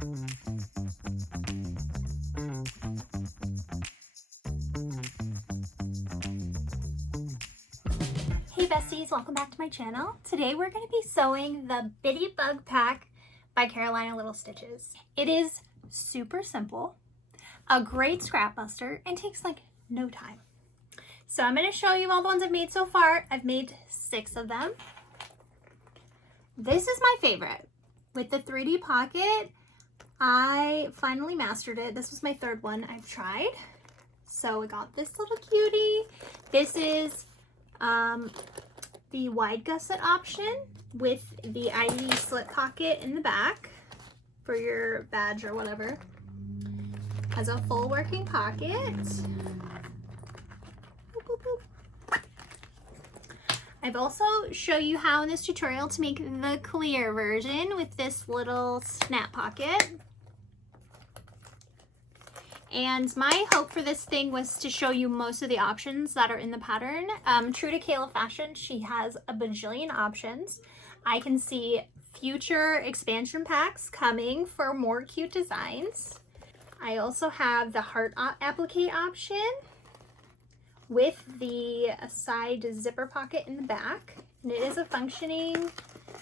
Hey besties, welcome back to my channel. Today we're going to be sewing the Bitty Bug Pack by Carolina Little Stitches. It is super simple, a great scrap buster, and takes like no time. So I'm going to show you all the ones I've made so far. I've made 6 of them. This is my favorite. With the 3D pocket, I finally mastered it. This was my 3rd one I've tried. So we got this little cutie. This is the wide gusset option with the ID slip pocket in the back for your badge or whatever. Has a full working pocket. Boop, boop, boop. I've also shown you how in this tutorial to make the clear version with this little snap pocket. And my hope for this thing was to show you most of the options that are in the pattern. True to Kayla fashion, she has a bajillion options. I can see future expansion packs coming for more cute designs. I also have the heart applique option with the side zipper pocket in the back. And it is a functioning,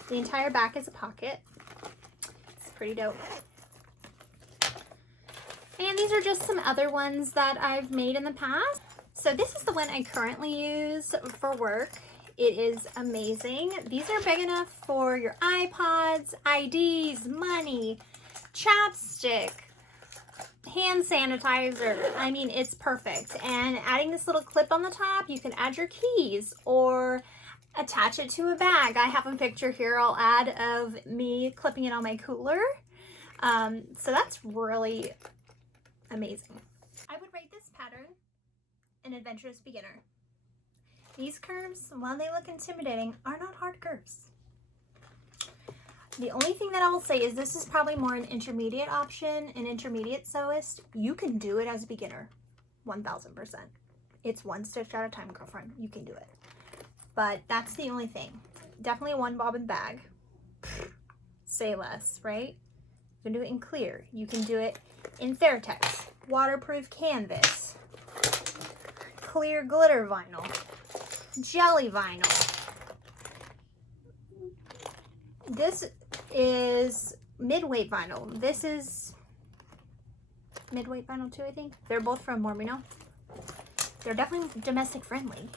the entire back is a pocket. It's pretty dope. And these are just some other ones that I've made in the past. So this is the one I currently use for work. It is amazing. These are big enough for your iPods, IDs, money, chapstick, hand sanitizer. I mean, it's perfect. And adding this little clip on the top, you can add your keys or attach it to a bag. I have a picture here I'll add of me clipping it on my cooler. So that's really amazing. I would rate this pattern an adventurous beginner. These curves, while they look intimidating, are not hard curves. The only thing that I will say is this is probably more an intermediate option, an intermediate sewist. You can do it as a beginner, 1000%. It's one stitch at a time, girlfriend. You can do it. But that's the only thing. Definitely a 1 bobbin bag. Say less, right? You can do it in clear. You can do it in Fairtex, waterproof canvas, clear glitter vinyl, jelly vinyl. This is mid-weight vinyl. This is mid-weight vinyl too, I think. They're both from Mormino. They're definitely domestic friendly.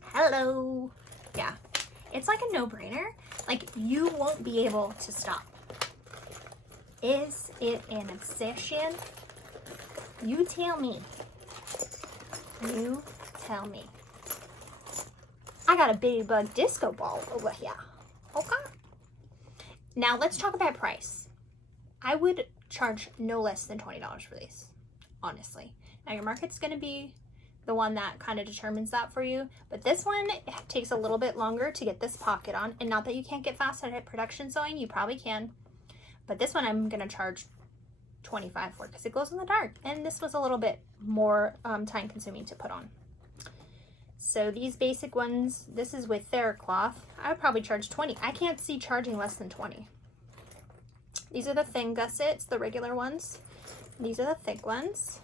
Hello. Yeah, it's like a no-brainer. Like, you won't be able to stop. Is it an obsession? You tell me. You tell me. I got a Bitty Bug disco ball over here. Okay. Now let's talk about price. I would charge no less than $20 for these, honestly. Now your market's going to be the one that kind of determines that for you, but this one takes a little bit longer to get this pocket on. And not that you can't get fast at production sewing, you probably can. But this one I'm going to charge $25 for because it glows in the dark. And this was a little bit more time consuming to put on. So these basic ones, this is with their cloth. I would probably charge $20. I can't see charging less than $20. These are the thin gussets, the regular ones. These are the thick ones.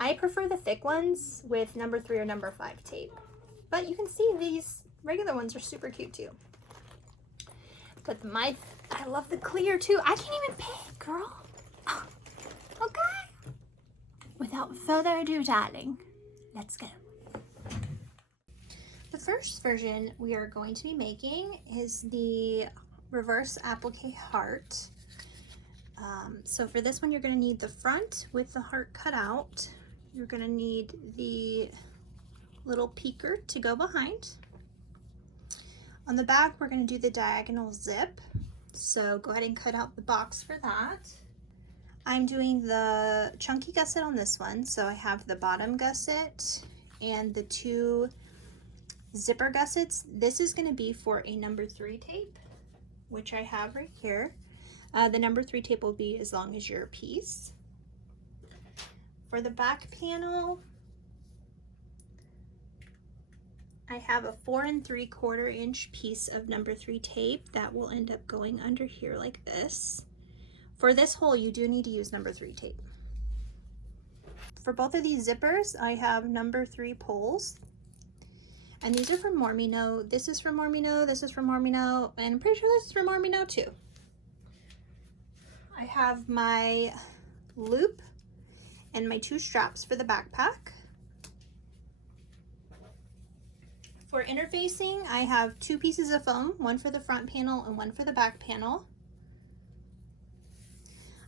I prefer the thick ones with number 3 or number 5 tape. But you can see these regular ones are super cute too. But I love the clear too. I can't even pick, girl. Oh, okay. Without further ado, darling, let's go. The first version we are going to be making is the reverse applique heart. So for this one, you're going to need the front with the heart cut out. You're going to need the little peeker to go behind. On the back, we're going to do the diagonal zip. So go ahead and cut out the box for that. I'm doing the chunky gusset on this one. So I have the bottom gusset and the 2 zipper gussets. This is going to be for a number 3 tape, which I have right here. The number 3 tape will be as long as your piece. For the back panel, I have a 4 3/4 inch piece of number 3 tape that will end up going under here like this. For this hole, you do need to use number 3 tape. For both of these zippers, I have number 3 poles. And these are from Mormino. This is from Mormino, this is from Mormino, and I'm pretty sure this is from Mormino too. I have my loop and my 2 straps for the backpack. For interfacing, I have 2 pieces of foam, one for the front panel and one for the back panel.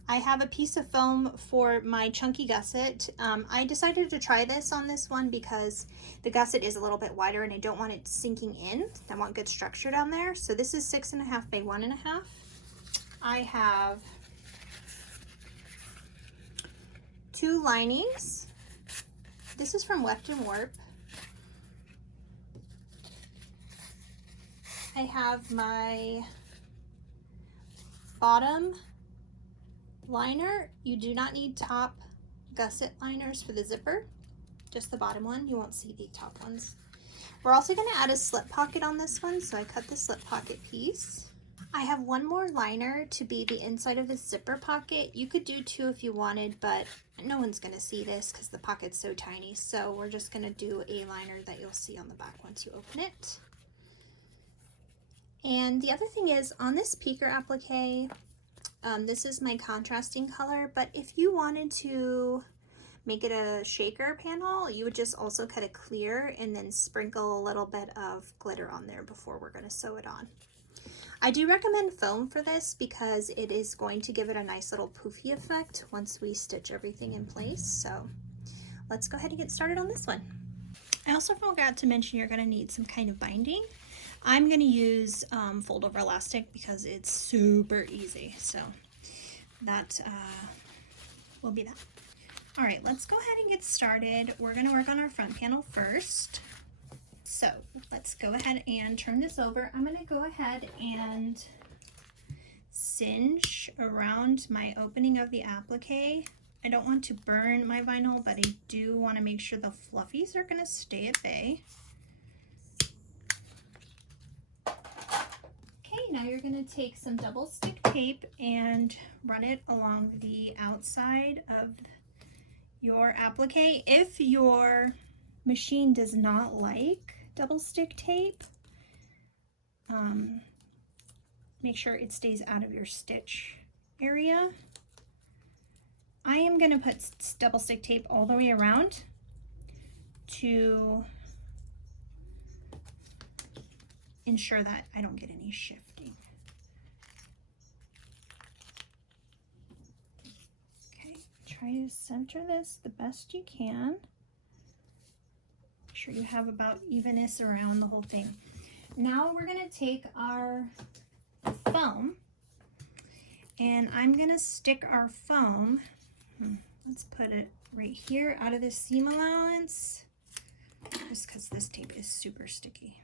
I have a piece of foam for my chunky gusset. I decided to try this on this one because the gusset is a little bit wider and I don't want it sinking in. I want good structure down there. So this is 6.5 by 1.5. I have 2 linings. This is from Weft and Warp. I have my bottom liner. You do not need top gusset liners for the zipper, just the bottom one. You won't see the top ones. We're also going to add a slip pocket on this one, so I cut the slip pocket piece. I have 1 more liner to be the inside of the zipper pocket. You could do 2 if you wanted, but no one's going to see this because the pocket's so tiny, so we're just going to do a liner that you'll see on the back once you open it. And the other thing is, on this peeker applique, this is my contrasting color, but if you wanted to make it a shaker panel, you would just also cut it clear and then sprinkle a little bit of glitter on there before we're going to sew it on. I do recommend foam for this because it is going to give it a nice little poofy effect once we stitch everything in place. So let's go ahead and get started on this one. I also forgot to mention you're going to need some kind of binding. I'm going to use fold over elastic because it's super easy. So that will be that. All right, let's go ahead and get started. We're going to work on our front panel first. So let's go ahead and turn this over. I'm going to go ahead and cinch around my opening of the applique. I don't want to burn my vinyl, but I do want to make sure the fluffies are going to stay at bay. Now you're going to take some double stick tape and run it along the outside of your applique. If your machine does not like double stick tape, make sure it stays out of your stitch area. I am going to put double stick tape all the way around to ensure that I don't get any shifting. Okay, try to center this the best you can. Make sure you have about evenness around the whole thing. Now we're going to take our foam and I'm going to stick our foam, let's put it right here out of the seam allowance, just because this tape is super sticky.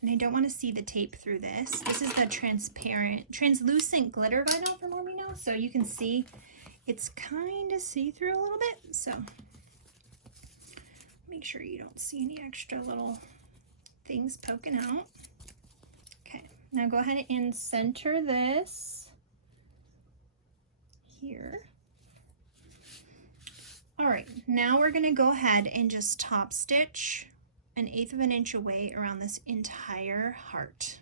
And I don't want to see the tape through this. This is the translucent glitter vinyl from Mormino, so you can see it's kind of see-through a little bit. So make sure you don't see any extra little things poking out. Okay, now go ahead and center this here. All right, now we're going to go ahead and just top stitch 1/8 of an inch away around this entire heart.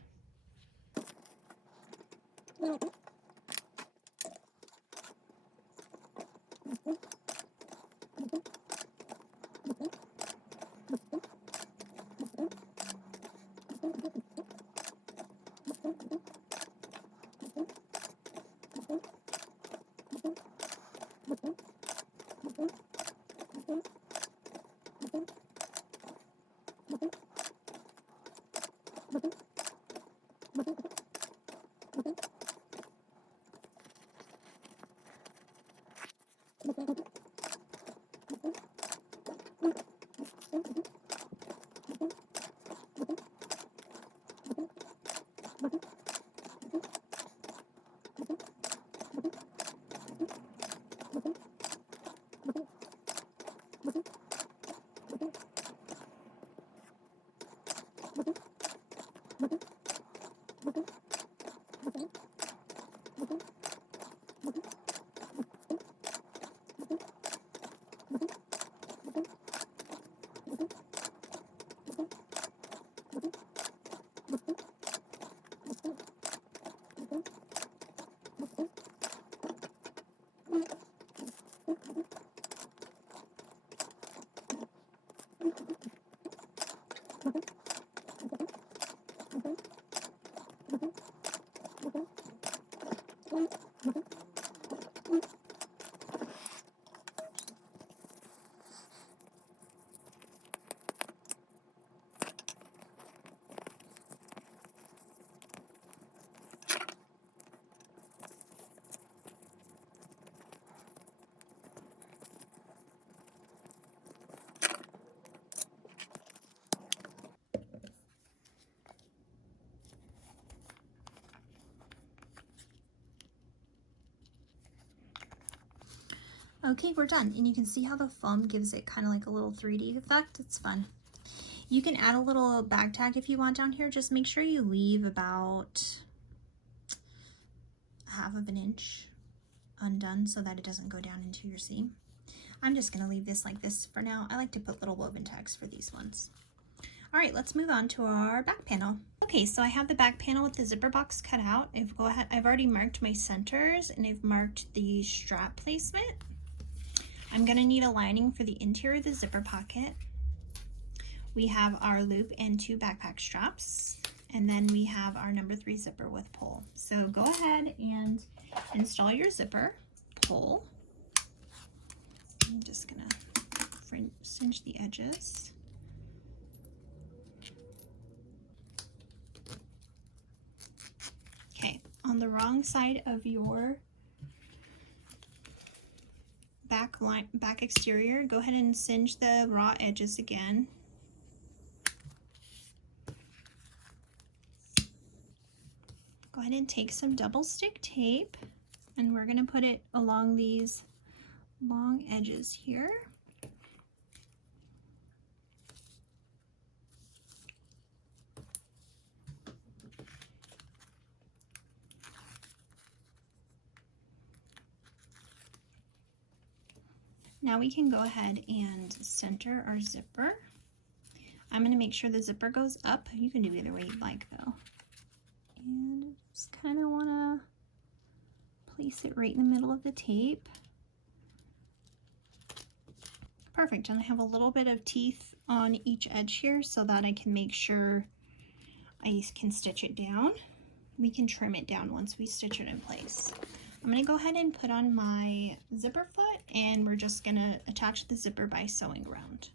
Okay, we're done. And you can see how the foam gives it kind of like a little 3D effect. It's fun. You can add a little bag tag if you want down here. Just make sure you leave about 1/2 inch undone so that it doesn't go down into your seam. I'm just going to leave this like this for now. I like to put little woven tags for these ones. All right, let's move on to our back panel. Okay, so I have the back panel with the zipper box cut out. I've already marked my centers and I've marked the strap placement. I'm going to need a lining for the interior of the zipper pocket. We have our loop and 2 backpack straps, and then we have our number 3 zipper with pull. So go ahead and install your zipper, pull. I'm just going to cinch the edges. Okay, on the wrong side of your back exterior, go ahead and cinch the raw edges again. Go ahead and take some double stick tape and we're going to put it along these long edges here. Now we can go ahead and center our zipper. I'm going to make sure the zipper goes up. You can do either way you'd like though. And just kind of want to place it right in the middle of the tape. Perfect. And I have a little bit of teeth on each edge here so that I can make sure I can stitch it down. We can trim it down once we stitch it in place. I'm going to go ahead and put on my zipper foot and we're just going to attach the zipper by sewing around.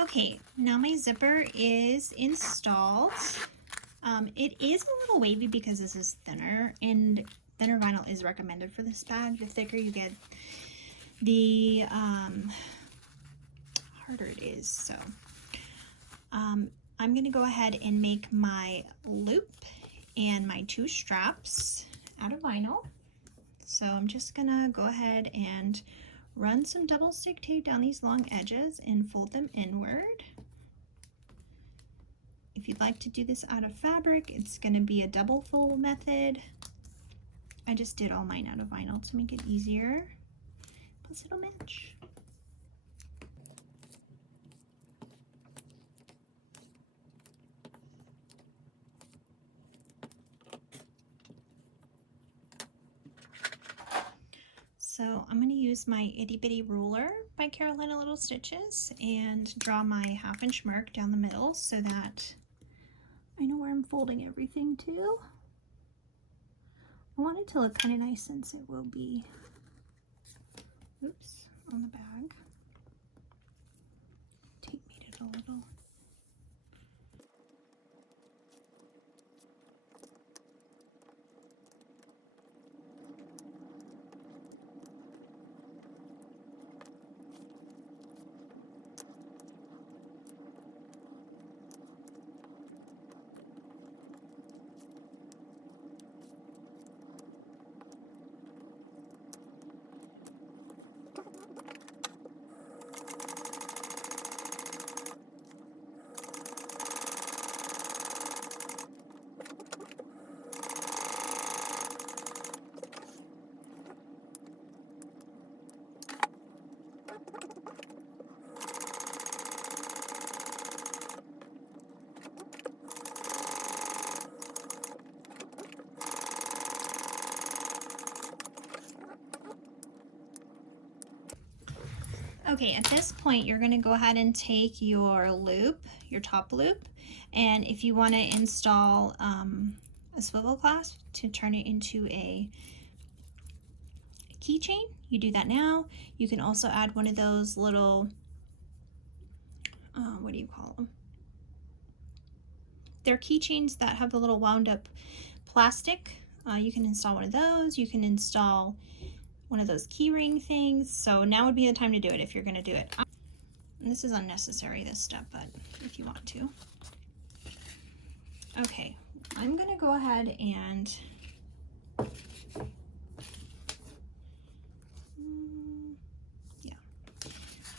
Okay, now my zipper is installed. It is a little wavy because this is thinner, and thinner vinyl is recommended for this bag. The thicker you get, the harder it is. So I'm going to go ahead and make my loop and my 2 straps out of vinyl. So I'm just going to go ahead and run some double stick tape down these long edges and fold them inward. If you'd like to do this out of fabric, it's going to be a double fold method. I just did all mine out of vinyl to make it easier. Plus it'll match. So I'm going to use my itty bitty ruler by Carolina Little Stitches and draw my 1/2 inch mark down the middle so that I know where I'm folding everything to. I want it to look kind of nice since it will be, oops, on the bag. Tape made it a little. Okay, at this point, you're gonna go ahead and take your loop, your top loop, and if you wanna install a swivel clasp to turn it into a keychain, you do that now. You can also add one of those little, what do you call them? They're keychains that have the little wound up plastic. You can install one of those. You can install one of those key ring things. So now would be the time to do it if you're gonna do it. And this is unnecessary, this step, but if you want to. Okay, I'm gonna go ahead and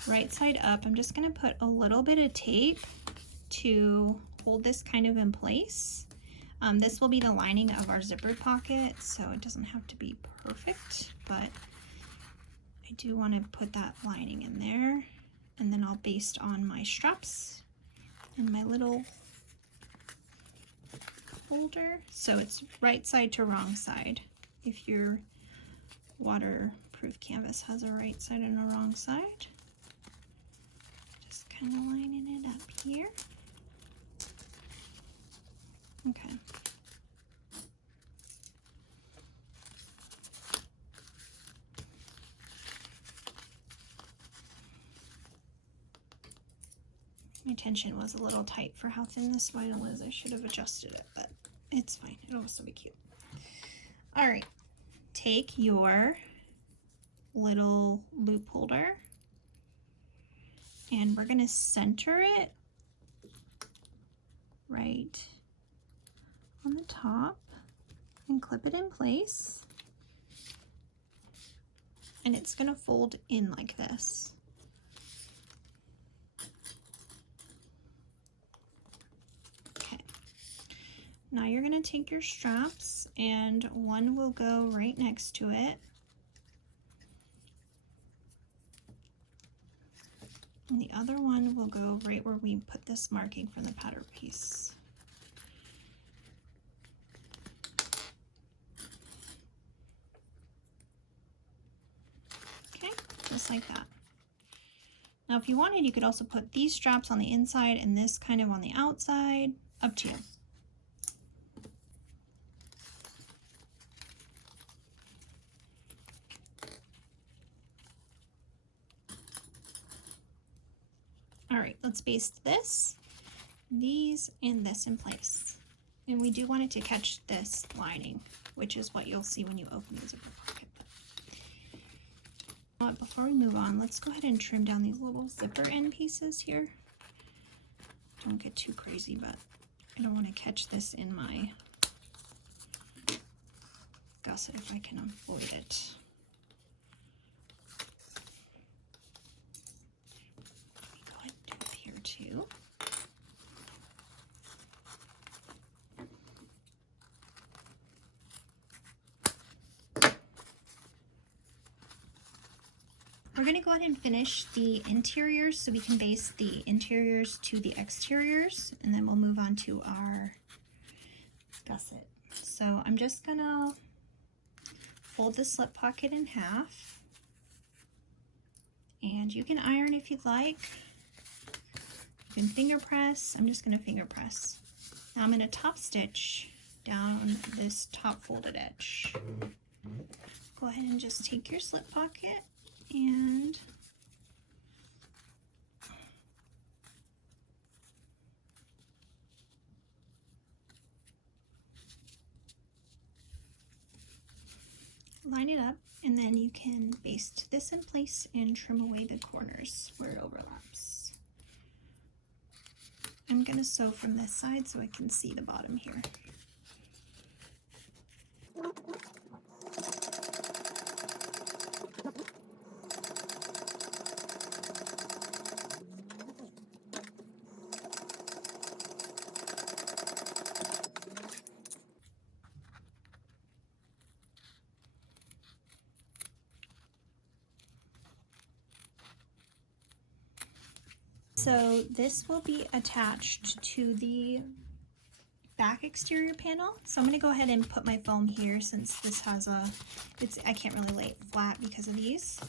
right side up, I'm just gonna put a little bit of tape to hold this kind of in place. This will be the lining of our zipper pocket, so it doesn't have to be perfect, but I do want to put that lining in there, and then I'll baste on my straps and my little holder. So it's right side to wrong side. If your waterproof canvas has a right side and a wrong side. Just kind of lining it up here. Okay. My tension was a little tight for how thin this vinyl is. I should have adjusted it, but it's fine. It'll still be cute. All right, take your little loop holder and we're gonna center it right on the top and clip it in place. And it's gonna fold in like this. Okay. Now you're gonna take your straps and one will go right next to it. And the other one will go right where we put this marking for the pattern piece. Okay, just like that. Now if you wanted, you could also put these straps on the inside and this kind of on the outside, up to you. All right, let's baste this, these, and this in place. And we do want it to catch this lining, which is what you'll see when you open the zipper pocket. But before we move on, let's go ahead and trim down these little zipper end pieces here. Don't get too crazy, but I don't want to catch this in my gusset if I can avoid it. Too. We're going to go ahead and finish the interiors so we can base the interiors to the exteriors, and then we'll move on to our gusset. So I'm just going to fold the slip pocket in half, and you can iron if you'd like. You can finger press. I'm just going to finger press. Now I'm going to top stitch down this top folded edge. Go ahead and just take your slip pocket and line it up, and then you can baste this in place and trim away the corners where it overlaps. I'm going to sew from this side so I can see the bottom here. So this will be attached to the back exterior panel. So I'm going to go ahead and put my foam here since this has I can't really lay it flat because of these.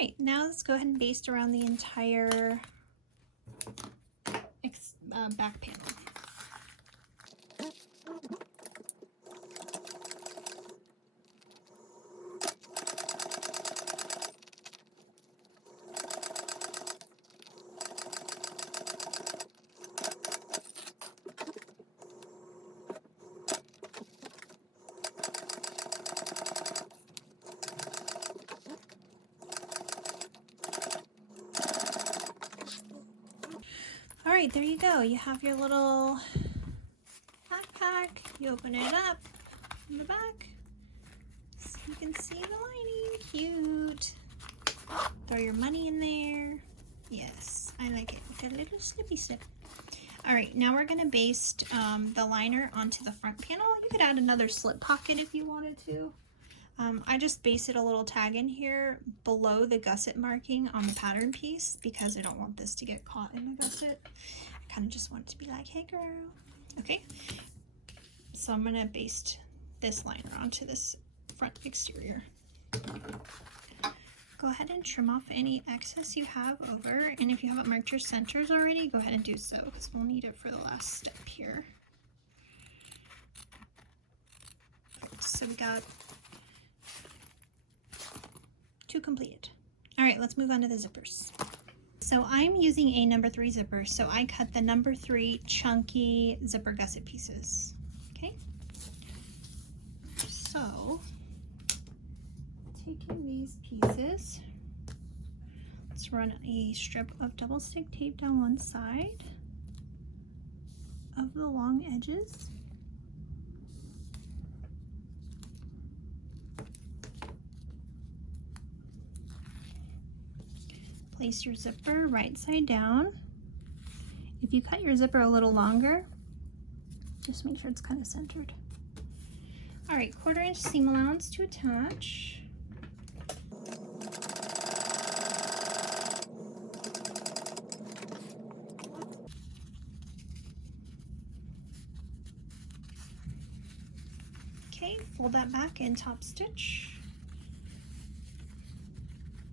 right, now let's go ahead and baste around the entire back panel. All right, there you go. You have your little backpack. You open it up in the back so you can see the lining. Cute. Throw your money in there. Yes, I like it with a little snippy snip. All right, now we're gonna baste the liner onto the front panel. You could add another slip pocket if you wanted to. I just basted a little tag in here below the gusset marking on the pattern piece because I don't want this to get caught in the gusset. I kind of just want it to be like, hey girl. Okay, so I'm gonna baste this liner onto this front exterior. Go ahead and trim off any excess you have over, and if you haven't marked your centers already, go ahead and do so because we'll need it for the last step here. So we got 2 completed. All right, let's move on to the zippers. So I'm using a number 3 zipper, so I cut the number 3 chunky zipper gusset pieces. Okay, so taking these pieces, let's run a strip of double stick tape down one side of the long edges. Place your zipper right side down. If you cut your zipper a little longer, just make sure it's kind of centered. All right, 1/4 inch seam allowance to attach. Okay, fold that back and top stitch.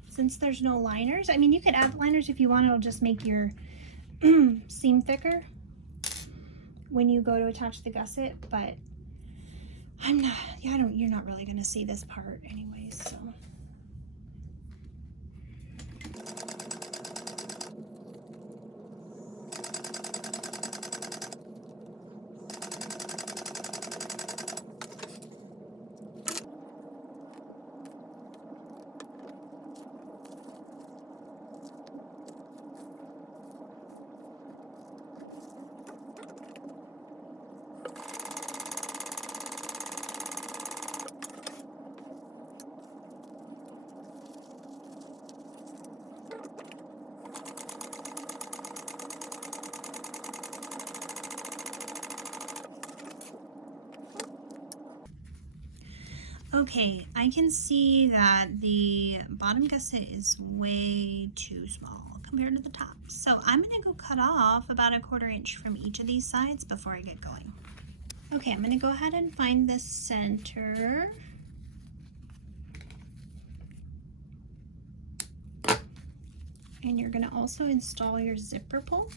Since there's no liners, I mean, you could add liners if you want. It'll just make your seam thicker when you go to attach the gusset, but you're not really gonna see this part anyways, so. Okay, I can see that the bottom gusset is way too small compared to the top. So I'm gonna go cut off about a 1/4 inch from each of these sides before I get going. Okay, I'm gonna go ahead and find the center. And you're gonna also install your zipper pull.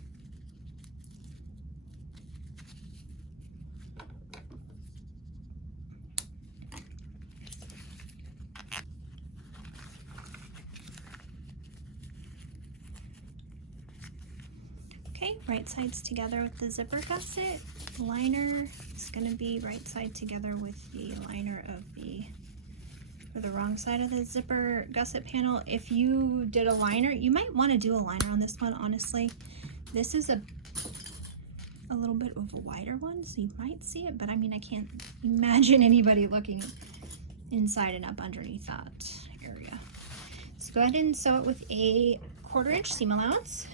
Okay, right sides together with the zipper gusset. Liner is going to be right side together with the liner of the wrong side of the zipper gusset panel. If you did a liner, you might want to do a liner on this one, honestly. This is a little bit of a wider one, so you might see it, but I mean, I can't imagine anybody looking inside and up underneath that area. So go ahead and sew it with a 1/4 inch seam allowance.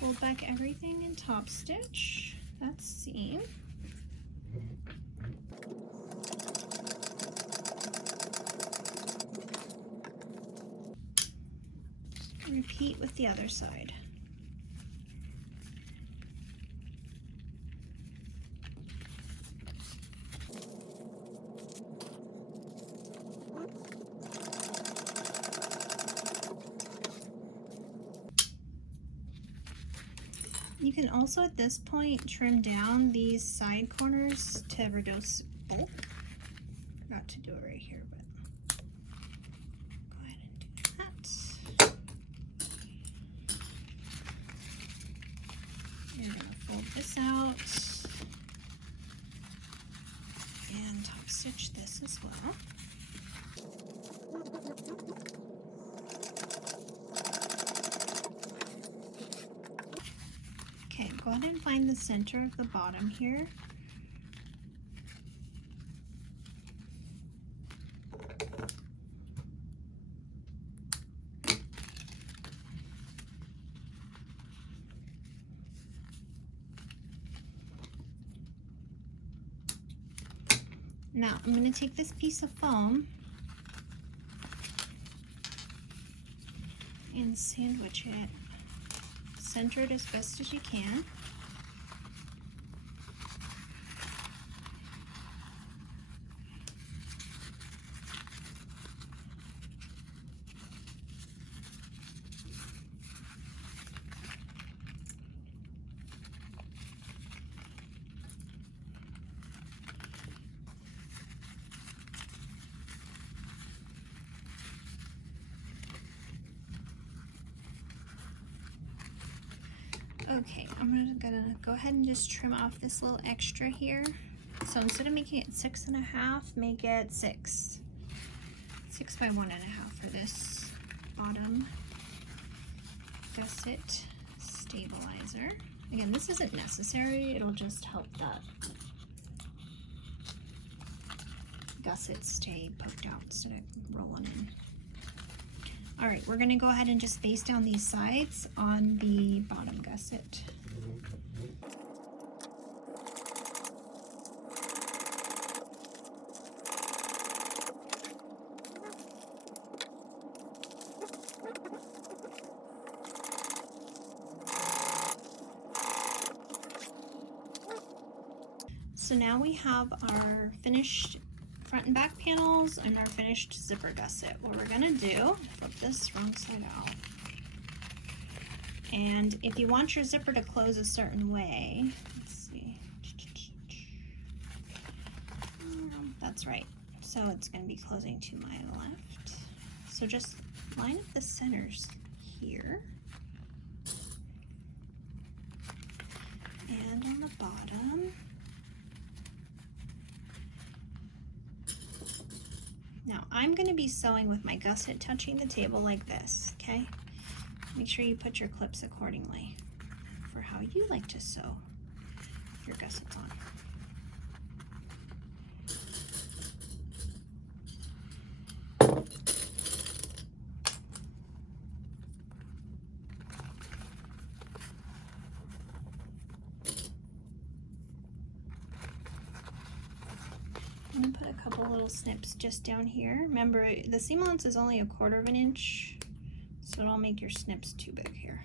Fold back everything and top stitch that seam. Repeat with the other side. You can also at this point trim down these side corners to reduce bulk. Forgot to do it right here, but go ahead and do that. You're gonna fold this out and top stitch this as well. Okay, go ahead and find the center of the bottom here. Now, I'm going to take this piece of foam and sandwich it, center it as best as you can. Okay, I'm gonna go ahead and just trim off this little extra here. So instead of making it 6.5, make it 6. 6 by 1.5 for this bottom gusset stabilizer. Again, this isn't necessary, it'll just help that gusset stay poked out instead of rolling in. All right, we're gonna go ahead and just baste down these sides on the bottom gusset. So now we have our finished front and back panels and our finished zipper gusset. What we're gonna do, flip this wrong side out. And if you want your zipper to close a certain way, let's see. That's right. So it's gonna be closing to my left. So just line up the centers here. And on the bottom. Now I'm going to be sewing with my gusset touching the table like this, okay? Make sure you put your clips accordingly for how you like to sew your gussets on. I'm going to put a couple little snips just down here. Remember, the seam allowance is only 1/4 inch, so don't make your snips too big here.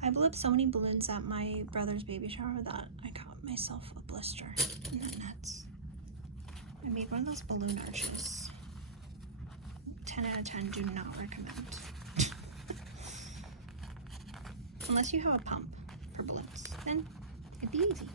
I blew up so many balloons at my brother's baby shower that I got myself a blister in the nuts. I made one of those balloon arches. 10 out of 10, do not recommend. Unless you have a pump for balloons, then it'd be easy.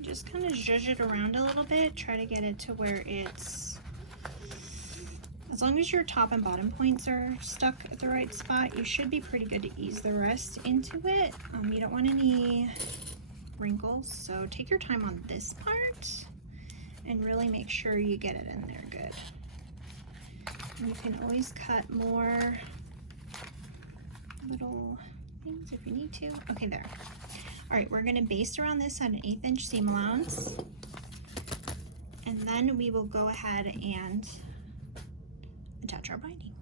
Just kind of zhuzh it around a little bit. Try to get it to where it's, as long as your top and bottom points are stuck at the right spot, you should be pretty good to ease the rest into it. You don't want any wrinkles, so take your time on this part and really make sure you get it in there good. You can always cut more little things if you need to. Okay, there. All right, we're gonna baste around this on an 1/8 inch seam allowance. And then we will go ahead and attach our binding.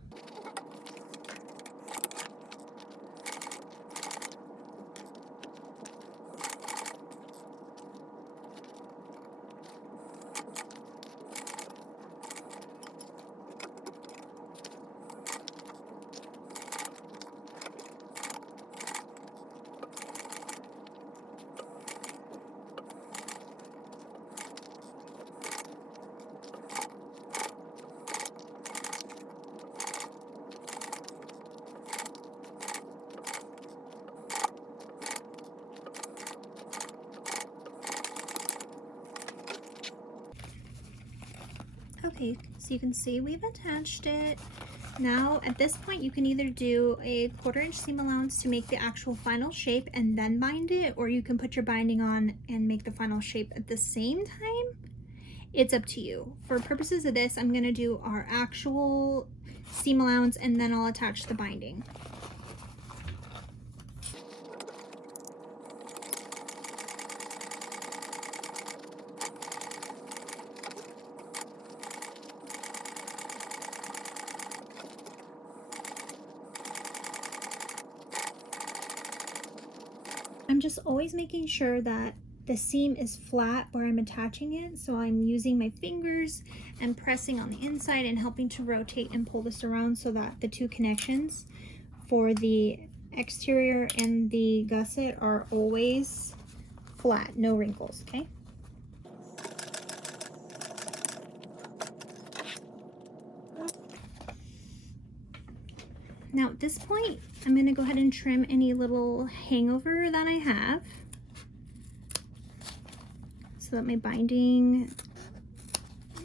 Okay, so you can see we've attached it. Now at this point you can either do a 1/4 inch seam allowance to make the actual final shape and then bind it, or you can put your binding on and make the final shape at the same time. It's up to you. For purposes of this, I'm gonna do our actual seam allowance and then I'll attach the binding. I'm just always making sure that the seam is flat where I'm attaching it, so I'm using my fingers and pressing on the inside and helping to rotate and pull this around so that the two connections for the exterior and the gusset are always flat, no wrinkles, okay? Now at this point, I'm going to go ahead and trim any little hangover that I have so that my binding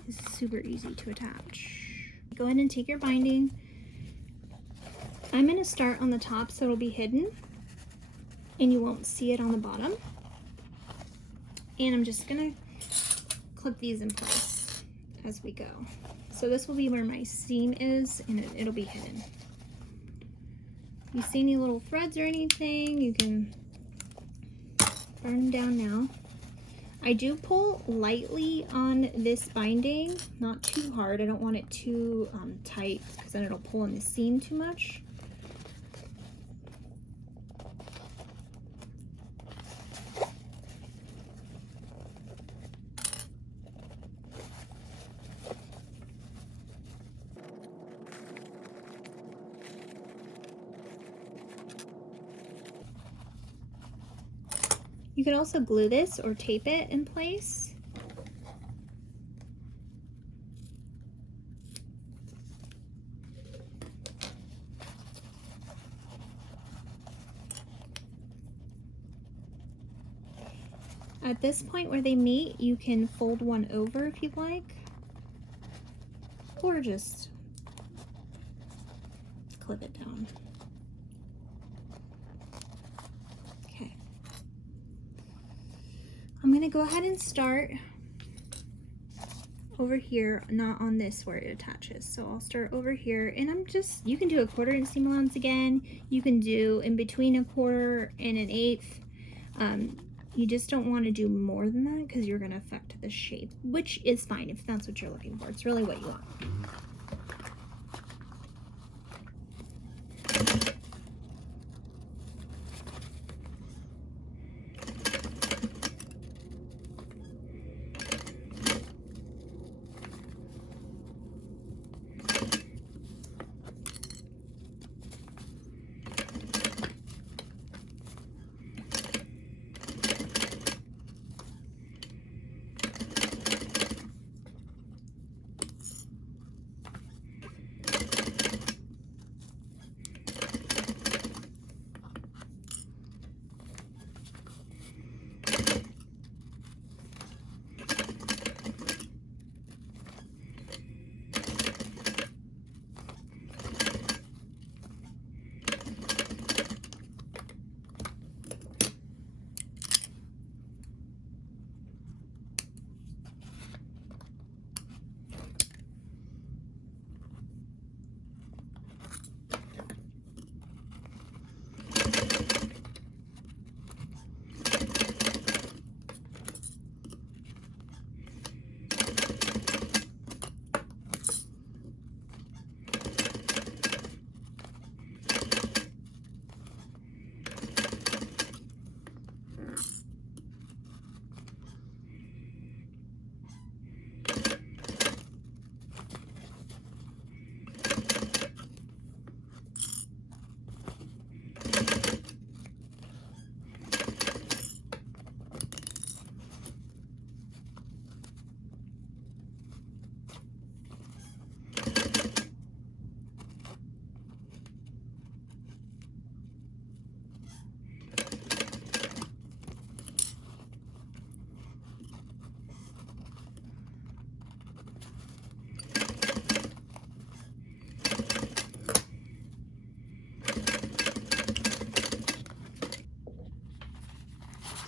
is super easy to attach. Go ahead and take your binding. I'm going to start on the top so it'll be hidden and you won't see it on the bottom. And I'm just going to clip these in place as we go. So this will be where my seam is and it'll be hidden. If you see any little threads or anything, you can burn them down now. I do pull lightly on this binding, not too hard. I don't want it too tight because then it'll pull in the seam too much. You can also glue this or tape it in place. At this point where they meet, you can fold one over if you'd like, or just clip it down. I'm going to go ahead and start over here, not on this where it attaches. So I'll start over here and you can do a 1/4 inch seam allowance again. You can do in between a 1/4 and an 1/8. You just don't want to do more than that because you're going to affect the shape, which is fine if that's what you're looking for. It's really what you want.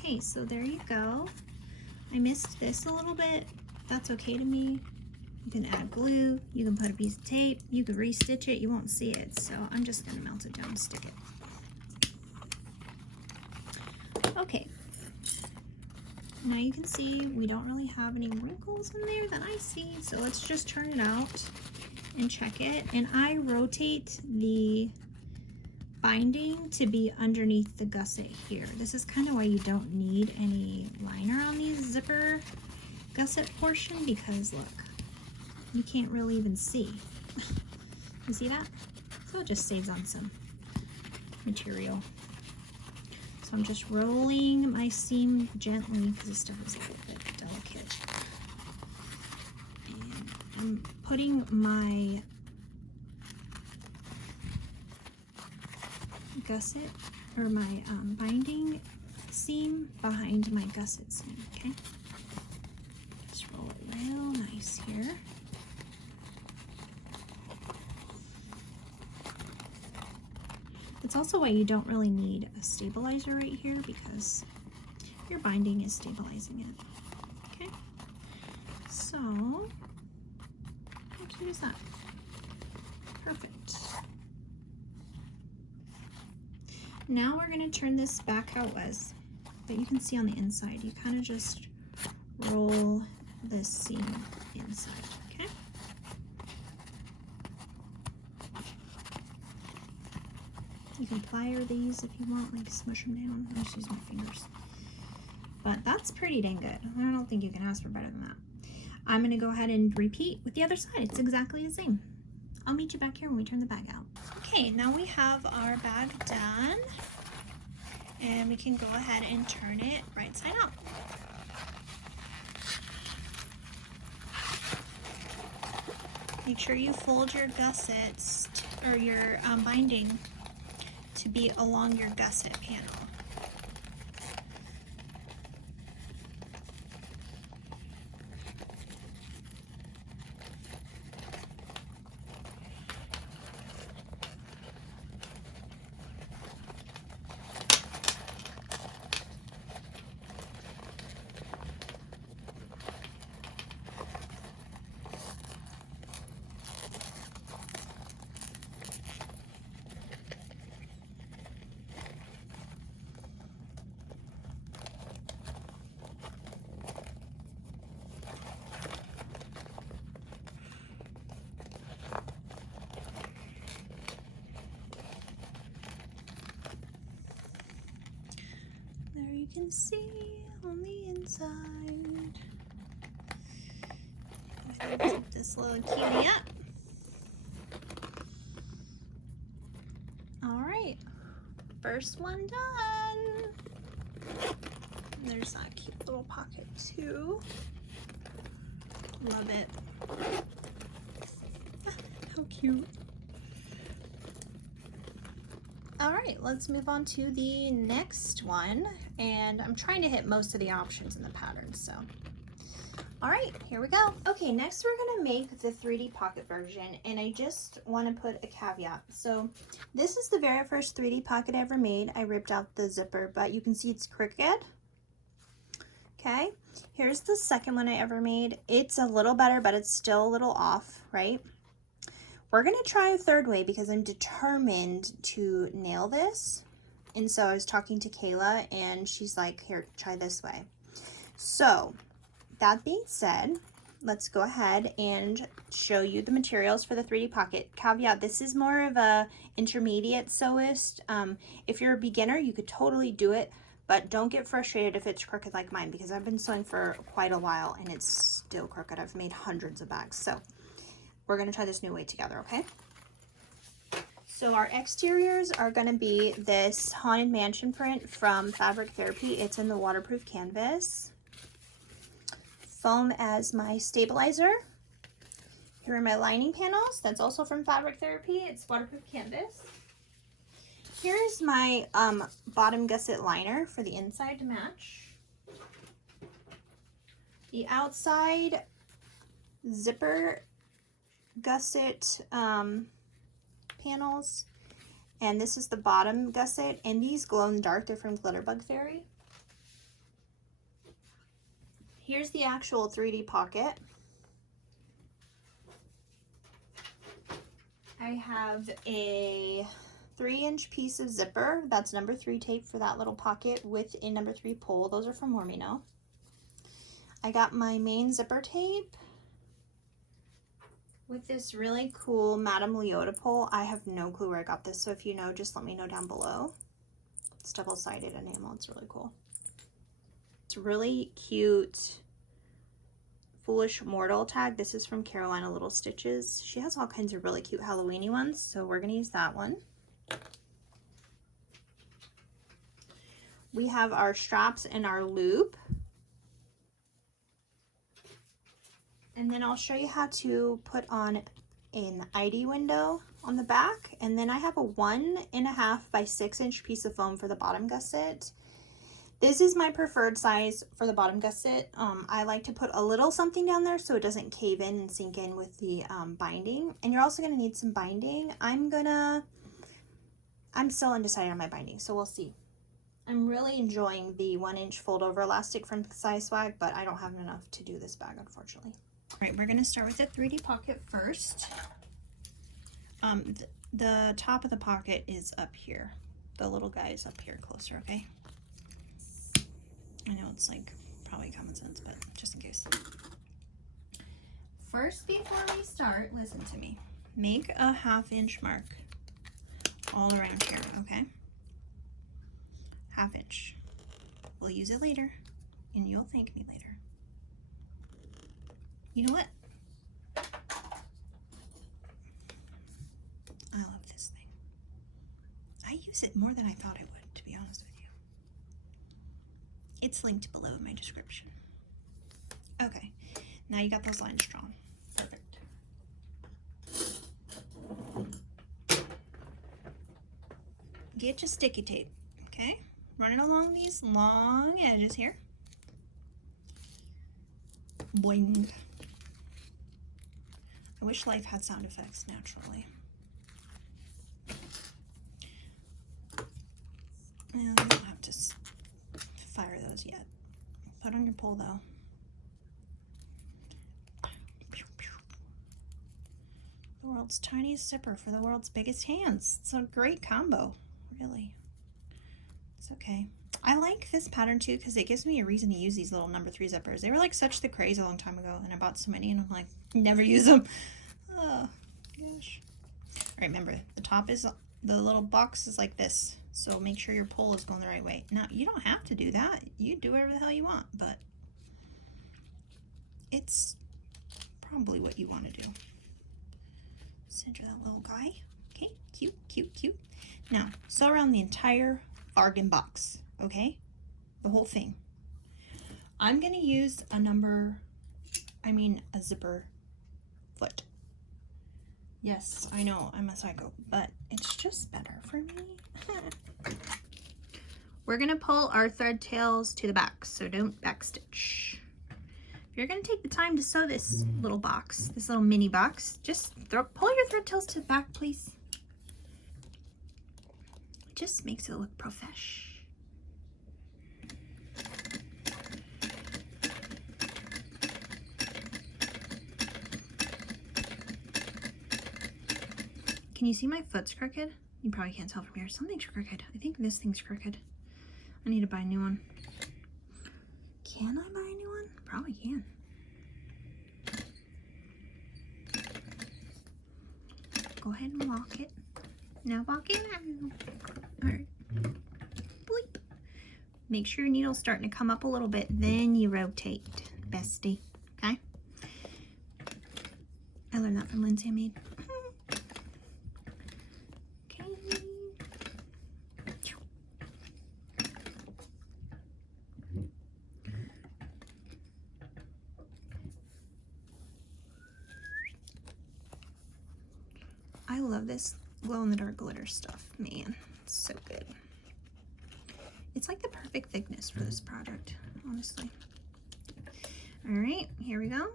Okay, so there you go. I missed this a little bit. That's okay to me. You can add glue, you can put a piece of tape, you can restitch it, you won't see it. So I'm just gonna melt it down and stick it. Okay, now you can see we don't really have any wrinkles in there that I see. So let's just turn it out and check it. And I rotate the binding to be underneath the gusset here. This is kind of why you don't need any liner on these zipper gusset portion, because look, you can't really even see. You see that? So it just saves on some material. So I'm just rolling my seam gently because this stuff is a little bit delicate. And I'm putting my gusset or my binding seam behind my gusset seam, okay? Just roll it real nice here. It's also why you don't really need a stabilizer right here, because your binding is stabilizing it. Okay, so how cute is that? Perfect. Now we're going to turn this back how it was, but you can see on the inside, you kind of just roll this seam inside. Okay. You can plier these if you want, like smush them down. I'll just use my fingers. But that's pretty dang good. I don't think you can ask for better than that. I'm going to go ahead and repeat with the other side. It's exactly the same. I'll meet you back here when we turn the bag out. Okay, now we have our bag done. And we can go ahead and turn it right side out. Make sure you fold your gussets or your binding to be along your gusset panel. There you can see on the inside. Zip this little cutie up. All right, first one done. There's that cute little pocket too. Love it. How cute. All right, let's move on to the next one. And I'm trying to hit most of the options in the pattern, so. All right, here we go. Okay, next we're gonna make the 3D pocket version, and I just wanna put a caveat. So this is the very first 3D pocket I ever made. I ripped out the zipper, but you can see it's crooked. Okay, here's the second one I ever made. It's a little better, but it's still a little off, right? We're gonna try a third way because I'm determined to nail this. And so I was talking to Kayla and she's like, here, try this way. So that being said, let's go ahead and show you the materials for the 3D pocket. Caveat, this is more of a intermediate sewist. If you're a beginner, you could totally do it, but don't get frustrated if it's crooked like mine, because I've been sewing for quite a while and it's still crooked. I've made hundreds of bags. So we're gonna try this new way together, okay? So our exteriors are gonna be this Haunted Mansion print from Fabric Therapy. It's in the waterproof canvas. Foam as my stabilizer. Here are my lining panels. That's also from Fabric Therapy. It's waterproof canvas. Here's my bottom gusset liner for the inside to match. The outside zipper gusset panels, and this is the bottom gusset, and these glow in the dark. They're from Glitterbug Fairy. Here's the actual 3D pocket. I have a 3-inch piece of zipper. That's number 3 tape for that little pocket with a number 3 pole. Those are from Mormino. I got my main zipper tape with this really cool Madame Leota pole. I have no clue where I got this, so if you know, just let me know down below. It's double-sided enamel. It's really cool. It's really cute Foolish Mortal tag. This is from Carolina Little Stitches. She has all kinds of really cute Halloween-y ones, so we're gonna use that one. We have our straps and our loop. And then I'll show you how to put on an ID window on the back. And then I have a 1.5 by 6-inch piece of foam for the bottom gusset. This is my preferred size for the bottom gusset. I like to put a little something down there so it doesn't cave in and sink in with the binding. And you're also gonna need some binding. I'm still undecided on my binding, so we'll see. I'm really enjoying the 1-inch fold over elastic from Size Swag, but I don't have enough to do this bag, unfortunately. All right, we're gonna start with the 3D pocket first. The top of the pocket is up here. The little guy is up here closer, okay? I know it's like probably common sense, but just in case. First, before we start, listen to me. Make a 1/2-inch mark all around here, okay? 1/2 inch. We'll use it later, and you'll thank me later. You know what? I love this thing. I use it more than I thought I would, to be honest with you. It's linked below in my description. Okay, now you got those lines drawn. Perfect. Get your sticky tape, okay? Run it along these long edges here. Boing. I wish life had sound effects naturally. Well, you don't have to fire those yet. Put on your pole though. The world's tiniest zipper for the world's biggest hands. It's a great combo, really. It's okay. I like this pattern too because it gives me a reason to use these little number 3 zippers. They were like such the craze a long time ago, and I bought so many and I'm like, never use them. Oh gosh. All right, remember the top is, the little box is like this, so make sure your pole is going the right way. Now you don't have to do that. You do whatever the hell you want, but it's probably what you want to do. Center that little guy. Okay, cute, cute, cute. Now sew around the entire bargain box, okay? The whole thing. I'm gonna use a zipper foot. Yes, I know, I'm a psycho, but it's just better for me. We're gonna pull our thread tails to the back, so don't backstitch. If you're gonna take the time to sew this little box, this little mini box, just pull your thread tails to the back, please. It just makes it look profesh. Can you see my foot's crooked? You probably can't tell from here. Something's crooked. I think this thing's crooked. I need to buy a new one. Can I buy a new one? Probably can. Go ahead and walk it. Now walk it out. Alright. Bleep. Make sure your needle's starting to come up a little bit. Then you rotate, bestie. Okay? I learned that from Lindsay. I made. I love this glow-in-the-dark glitter stuff, man. It's so good. It's like the perfect thickness for this product, honestly. All right, here we go.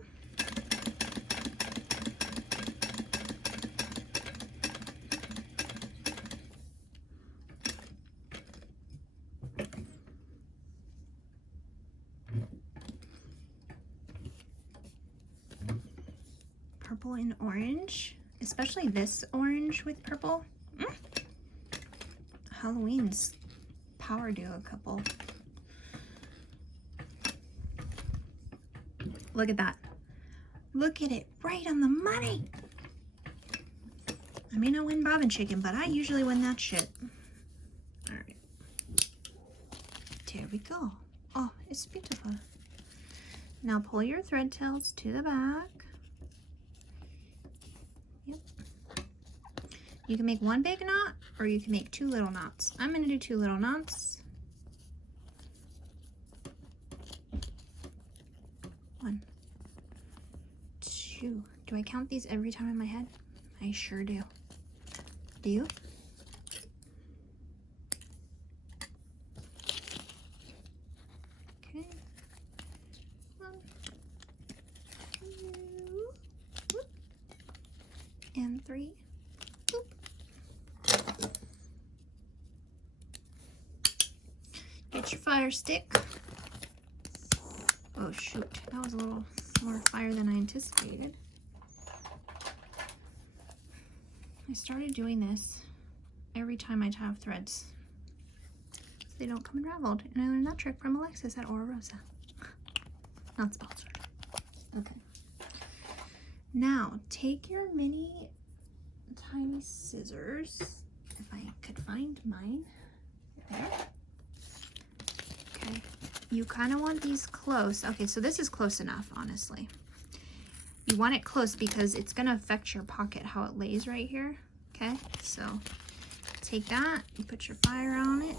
purple and orange, especially this orange with purple. Halloween's power duo couple. Look at that. Look at it, right on the money. I may not win bobbin chicken, but I usually win that shit. All right. There we go. Oh, it's beautiful. Now pull your thread tails to the back. Yep. You can make one big knot or you can make 2 little knots. I'm gonna do 2 little knots. 1, 2. Do I count these every time in my head? I sure do. Do you? Okay. 1, 2, whoop, and 3. Whoop. Get your fire stick. Oh shoot, that was a little more fire than I anticipated. I started doing this every time I have threads so they don't come unraveled, and I learned that trick from Alexis at Aura Rosa. Not sponsored. Okay. Now take your mini tiny scissors, if I could find mine. There. Okay. You kind of want these close. Okay, so this is close enough, honestly. You want it close because it's going to affect your pocket, how it lays right here. Okay, so take that and put your fire on it.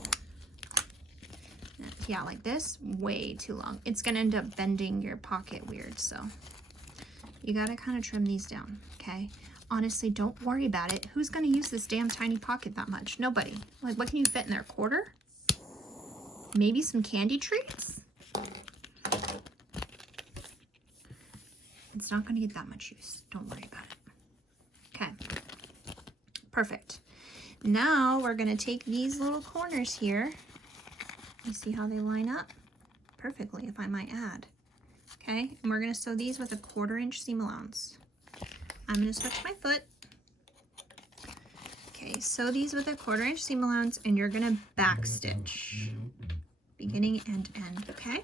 Yeah, like this, way too long. It's going to end up bending your pocket weird, so you got to kind of trim these down, okay? Honestly, don't worry about it. Who's going to use this damn tiny pocket that much? Nobody. Like, what can you fit in there? 1/4? Maybe some candy treats? It's not going to get that much use. Don't worry about it. Okay. Perfect. Now we're going to take these little corners here. You see how they line up? Perfectly, if I might add. Okay, and we're going to sew these with a 1/4 inch seam allowance. I'm going to switch my foot. Okay, sew these with a 1/4 inch seam allowance, and you're going to back stitch. Beginning and end, okay?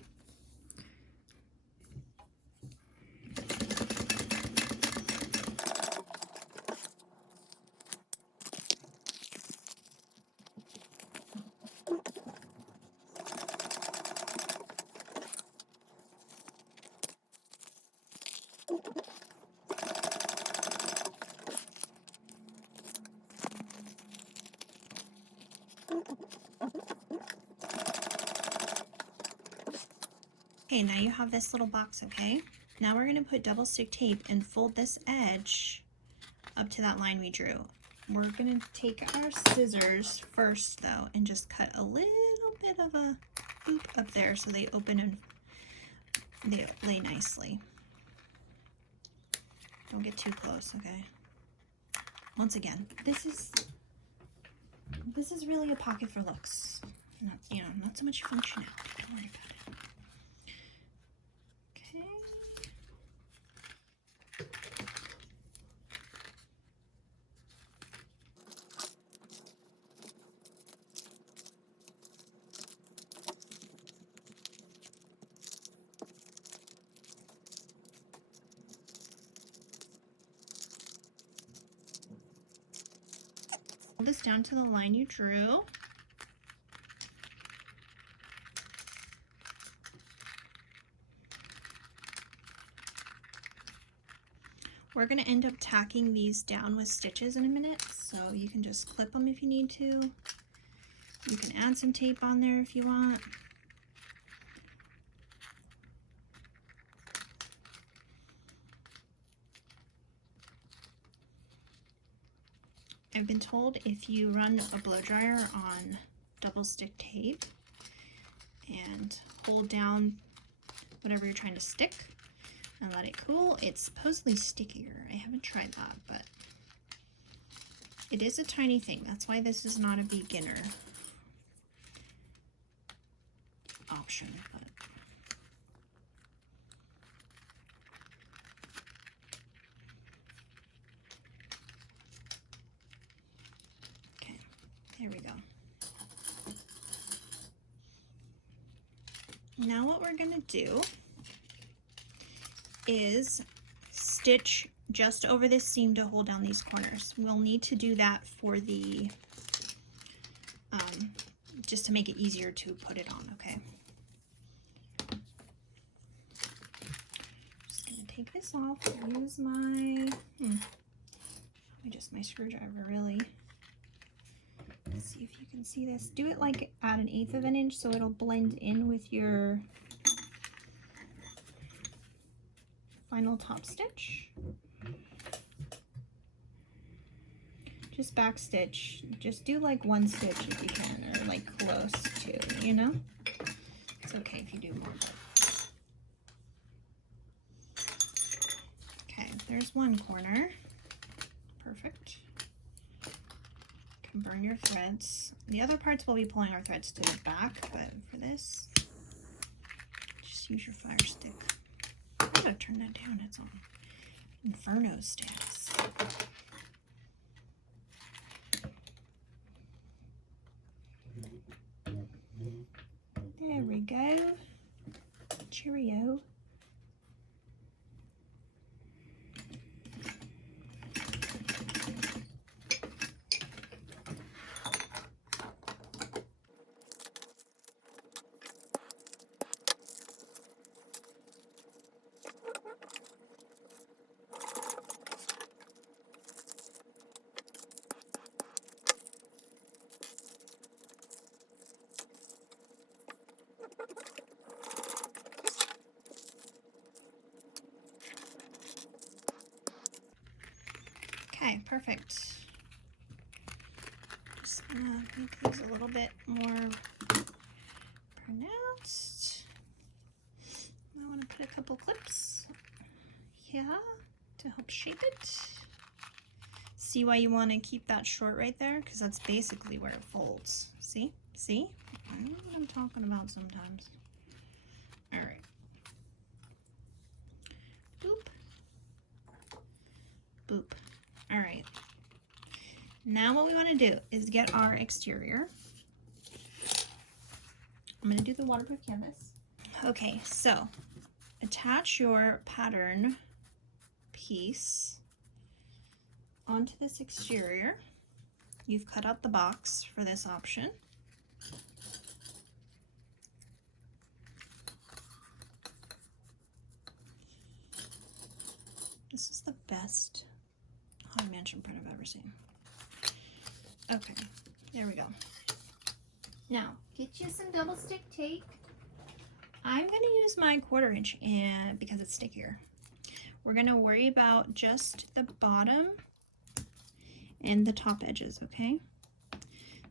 Okay, now you have this little box, okay? Now we're going to put double stick tape and fold this edge up to that line we drew. We're going to take our scissors first, though, and just cut a little bit of a loop up there so they open and they lay nicely. Don't get too close, okay? Once again, this is really a pocket for looks. Not, you know, not so much functionality. Don't worry about it. Hold this down to the line you drew. We're going to end up tacking these down with stitches in a minute, so you can just clip them if you need to. You can add some tape on there if you want. I've been told if you run a blow dryer on double stick tape and hold down whatever you're trying to stick and let it cool, it's supposedly stickier. I haven't tried that, but it is a tiny thing. That's why this is not a beginner option. But There we go. Now what we're gonna do is stitch just over this seam to hold down these corners. We'll need to do that for the, just to make it easier to put it on, okay? Just gonna take this off, use my, just my screwdriver really. Let's see if you can see this. Do it like at 1/8 of an inch so it'll blend in with your final top stitch. Just back stitch. Just do like 1 stitch if you can, or like close to, you know? It's okay if you do more. Okay, there's one corner. Perfect. Can burn your threads. The other parts we'll be pulling our threads to the back, but for this, just use your fire stick. I gotta turn that down, it's on Inferno status. There we go. Cheerio. Okay, perfect. Just gonna make these a little bit more pronounced. I want to put a couple clips, yeah, to help shape it. See why you want to keep that short right there? Because that's basically where it folds. See? See? I know what I'm talking about sometimes. All right. Boop. Boop. All right. Now what we want to do is get our exterior. I'm going to do the waterproof canvas. Okay, so attach your pattern piece onto this exterior. You've cut out the box for this option. This is the best Haunted Mansion print I've ever seen. Okay, there we go. Now, get you some double stick tape. I'm going to use my 1/4 inch and because it's stickier. We're going to worry about just the bottom and the top edges, okay?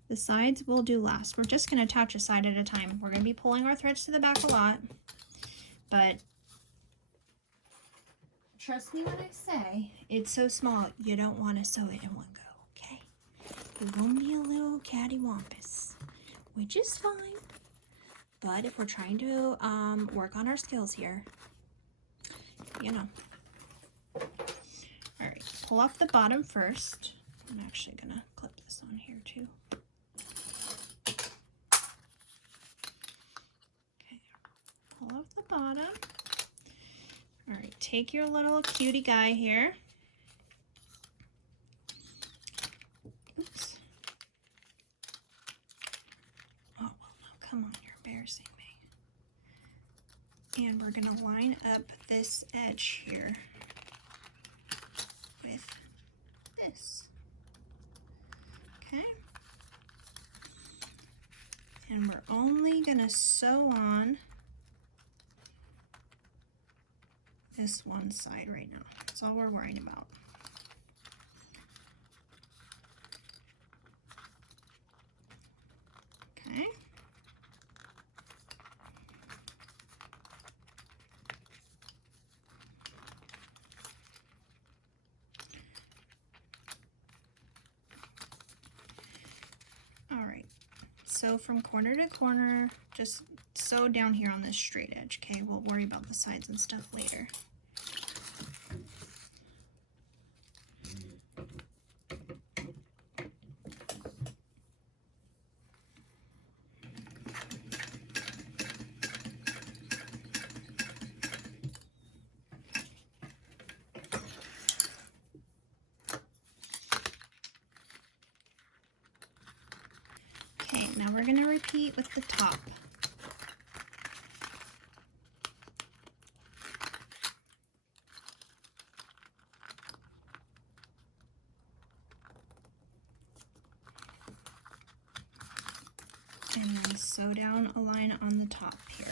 The sides we'll do last. We're just going to attach a side at a time. We're going to be pulling our threads to the back a lot, but trust me when I say it's so small you don't want to sew it in one go, okay? It won't be a little cattywampus, which is fine. But if we're trying to work on our skills here, you know. All right, pull off the bottom first. I'm actually gonna clip this on here too. Okay, pull off the bottom. All right, take your little cutie guy here. Oops. Oh, well, no, come on, you're embarrassing me. And we're gonna line up this edge here with this. Okay. And we're only gonna sew on this one side right now. That's all we're worrying about. Okay. All right. So from corner to corner, just sew down here on this straight edge, okay? We'll worry about the sides and stuff later. we're going to repeat with the top. And then sew down a line on the top here.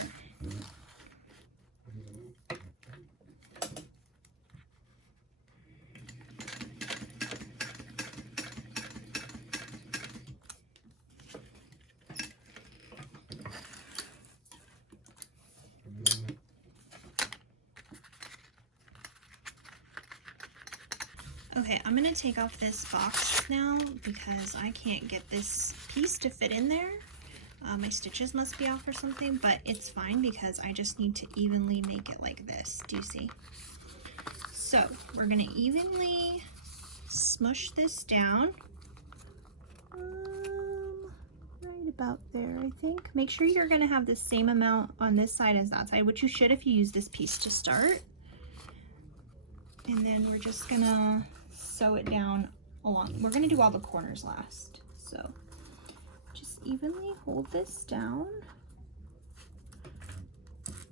Okay, I'm going to take off this box now because I can't get this piece to fit in there. My stitches must be off or something, but it's fine because I just need to evenly make it like this. Do you see? So we're going to evenly smush this down. Right about there, I think. Make sure you're going to have the same amount on this side as that side, which you should if you use this piece to start. And then we're just going to sew it down along. We're going to do all the corners last. So just evenly hold this down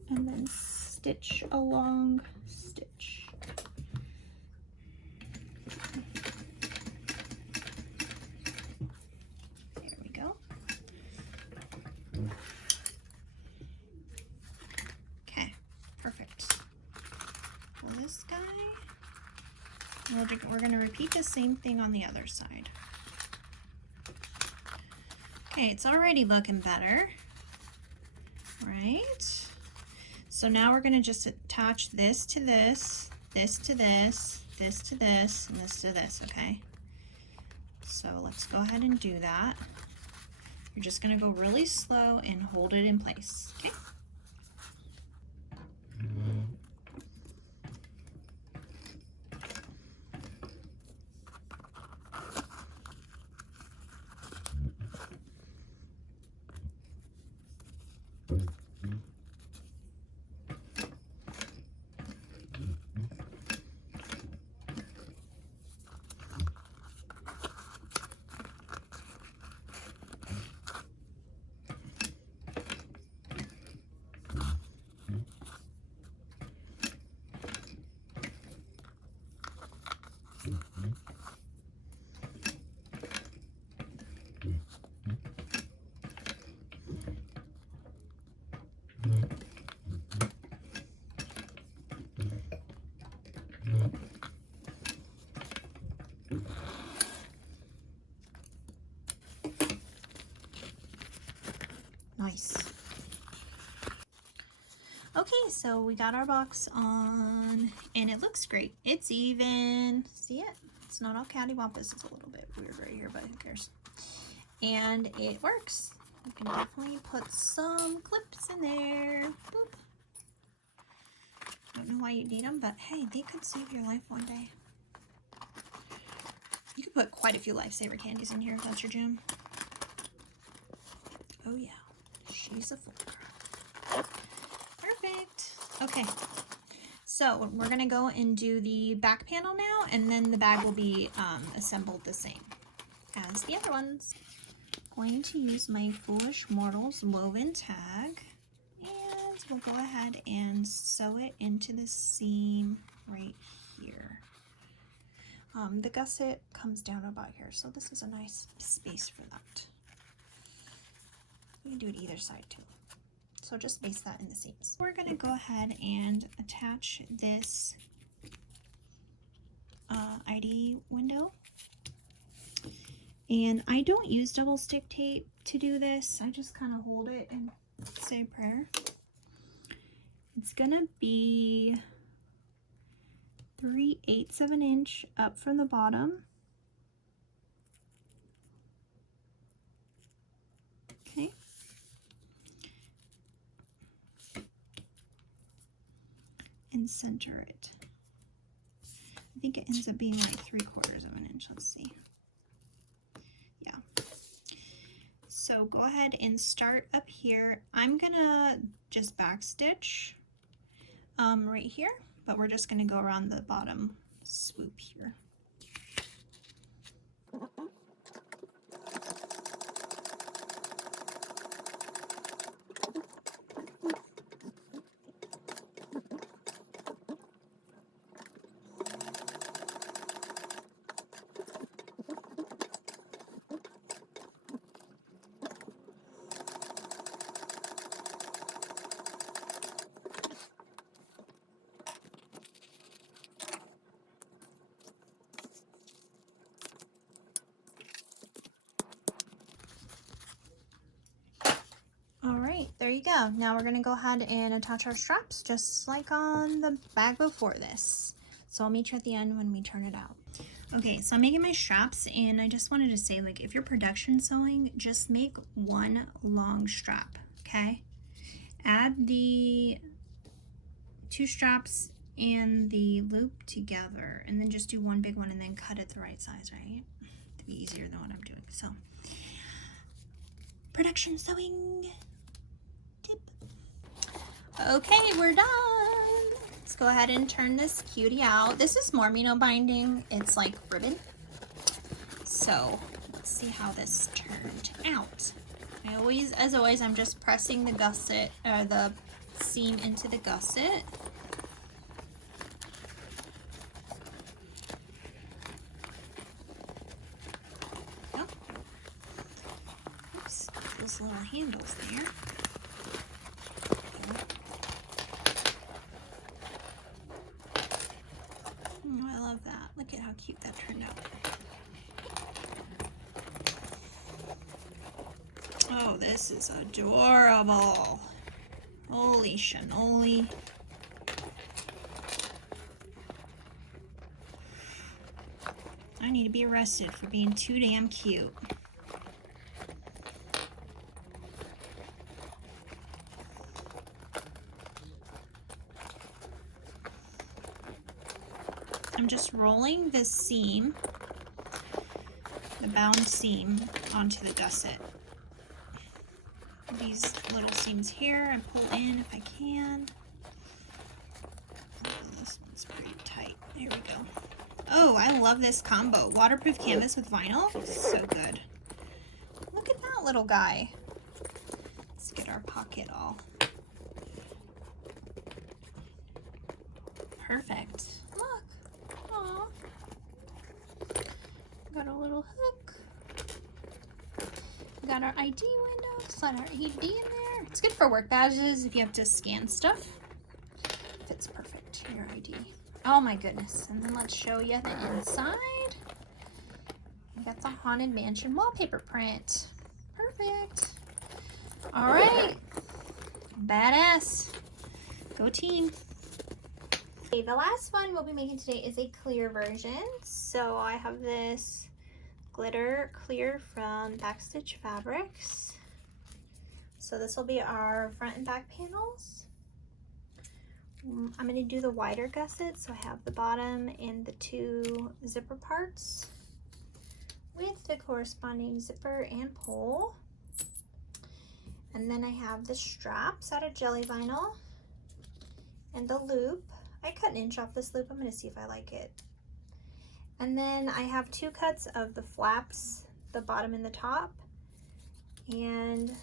and then stitch along stitch. There we go. Okay, perfect. Pull this guy. We're going to repeat the same thing on the other side. Okay, it's already looking better, right? So now we're going to just attach this to this, this to this, this to this, and this to this, okay? So let's go ahead and do that. You're just going to go really slow and hold it in place, okay? Nice. Okay, so we got our box on and it looks great. It's even. See it? It's not all cattywampus. It's a little bit weird right here, but who cares? And it works. You can definitely put some clips in there. Boop. Don't know why you need them, but hey, they could save your life one day. You could put quite a few lifesaver candies in here if that's your jam. Oh yeah. She's a fool. Perfect. Okay, so we're gonna go and do the back panel now, and then the bag will be assembled the same as the other ones. Going to use my Foolish Mortals woven tag, and we'll go ahead and sew it into the seam right here. The gusset comes down about here, so this is a nice space for that. You can do it either side too. So just space that in the seams. We're gonna go ahead and attach this ID window. And I don't use double stick tape to do this. I just kind of hold it and say a prayer. It's gonna be 3/8 of an inch up from the bottom. Okay. And center it. I think it ends up being like 3/4 of an inch. Let's see. Yeah. So go ahead and start up here. I'm gonna just backstitch right here, but we're just gonna go around the bottom swoop here. go. Now we're gonna go ahead and attach our straps just like on the bag before this. So I'll meet you at the end when we turn it out. Okay, so I'm making my straps, and I just wanted to say, like, if you're production sewing, just make one long strap, okay? Add the 2 straps and the loop together, and then just do one big one and then cut it the right size, right? To be easier than what I'm doing. So, production sewing tip. Okay, we're done. Let's go ahead and turn this cutie out. This is more merino binding. It's like ribbon. So let's see how this turned out. As always, I'm just pressing the gusset or the seam into the gusset. Oh. Oops, those little handles there. Oh, I love that. Look at how cute that turned out. Oh, this is adorable. Holy cannoli. I need to be arrested for being too damn cute. I'm just rolling this seam, the bound seam, onto the gusset. These little seams here, I pull in if I can. Oh, this one's pretty tight. There we go. Oh, I love this combo. Waterproof canvas with vinyl. So good. Look at that little guy. Let's get our pocket all perfect. Look. Aww. Got a little hook. Got our ID window. Slide our ID in there. It's good for work badges if you have to scan stuff. Fits perfect. Your ID. Oh my goodness. And then let's show you the inside. We got the Haunted Mansion wallpaper print. Perfect. All right. Badass. Go team. Okay, the last one we'll be making today is a clear version. So I have this glitter clear from Backstitch Fabrics. So this will be our front and back panels. I'm going to do the wider gusset, so I have the bottom and the 2 zipper parts with the corresponding zipper and pull. And then I have the straps out of jelly vinyl and the loop. I cut 1 inch off this loop. I'm going to see if I like it. And then I have 2 cuts of the flaps, the bottom and the top, and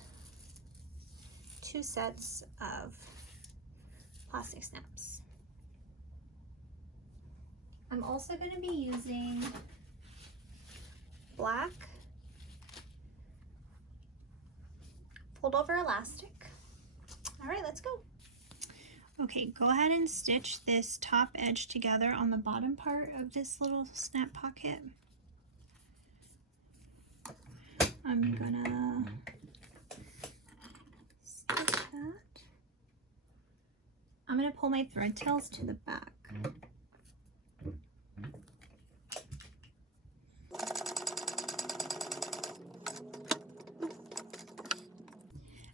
2 sets of plastic snaps. I'm also going to be using black fold over elastic. All right, let's go. Okay, go ahead and stitch this top edge together on the bottom part of this little snap pocket. I'm gonna stitch that. I'm gonna pull my thread tails to the back.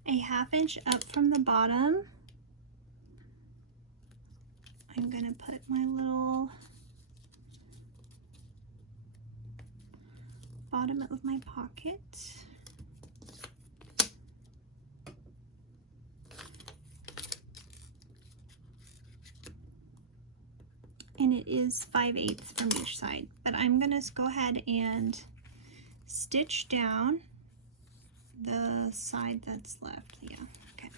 A 1/2 inch up from the bottom, I'm gonna put my little bottom of my pocket. And it is 5/8 from each side, but I'm gonna go ahead and stitch down the side that's left. Yeah, okay.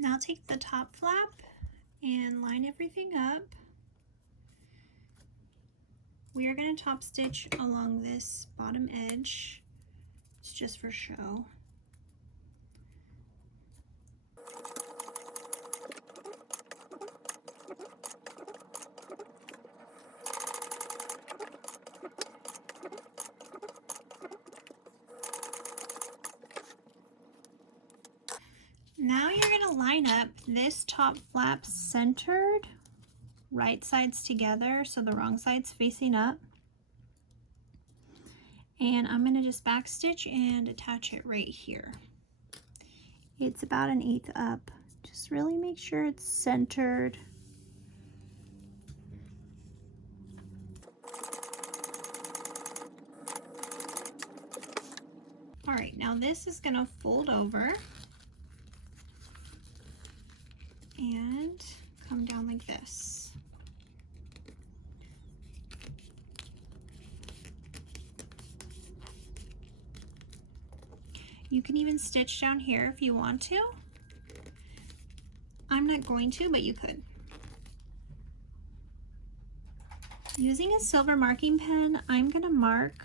Now now take the top flap and line everything up. We are going to top stitch along this bottom edge. It's just for show. Now you're going to line up this top flap centered, right sides together, so the wrong side's facing up. And I'm going to just back stitch and attach it right here. It's about 1/8 up. Just really make sure it's centered. All right, now this is going to fold over and come down like this. You can even stitch down here if you want to. I'm not going to, but you could. Using a silver marking pen, I'm going to mark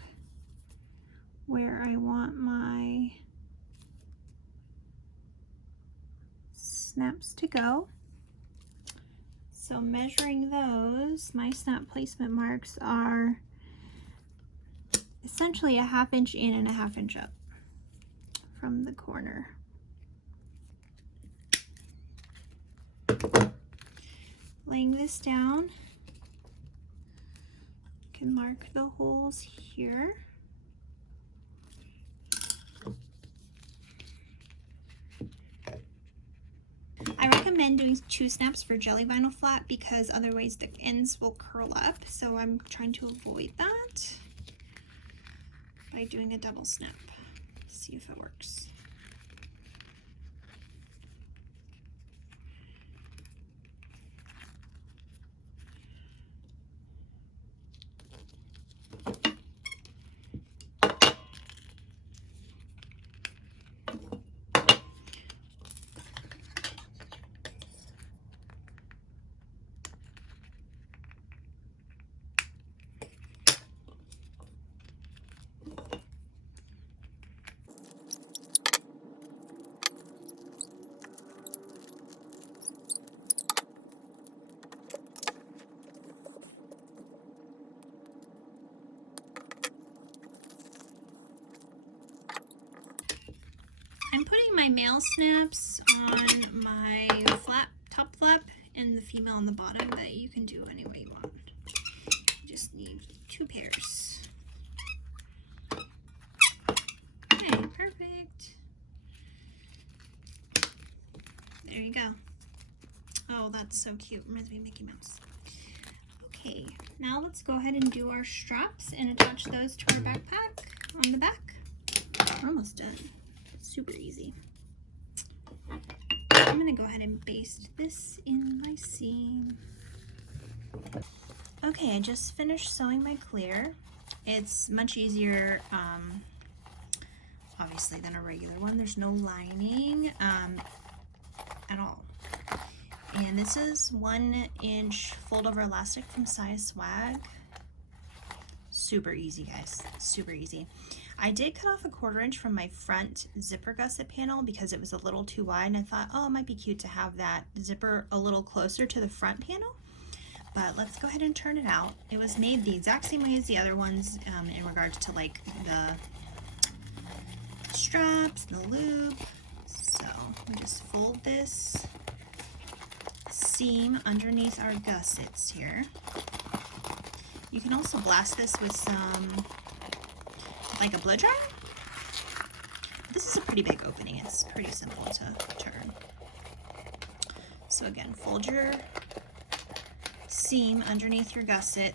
where I want my snaps to go. So measuring those, my snap placement marks are essentially 1/2 inch in and 1/2 inch up from the corner. Laying this down, you can mark the holes here. I recommend doing 2 snaps for jelly vinyl flat because otherwise the ends will curl up, so I'm trying to avoid that by doing a double snap. See if it works. I'm putting my male snaps on my top flap and the female on the bottom, but you can do any way you want. You just need 2 pairs. Okay, perfect. There you go. Oh, that's so cute. Reminds me of Mickey Mouse. Okay, now let's go ahead and do our straps and attach those to our backpack on the back. We're almost done. Super easy. I'm going to go ahead and baste this in my seam. Okay, I just finished sewing my clear. It's much easier, obviously, than a regular one. There's no lining at all. And this is 1 inch fold over elastic from Size Swag. Super easy, guys. Super easy. I did cut off a 1/4 inch from my front zipper gusset panel because it was a little too wide, and I thought, oh, it might be cute to have that zipper a little closer to the front panel. But let's go ahead and turn it out. It was made the exact same way as the other ones in regards to like the straps, the loop. So we just fold this seam underneath our gussets here. You can also blast this with some, like a blow dryer. This is a pretty big opening. It's pretty simple to turn. So again, fold your seam underneath your gusset.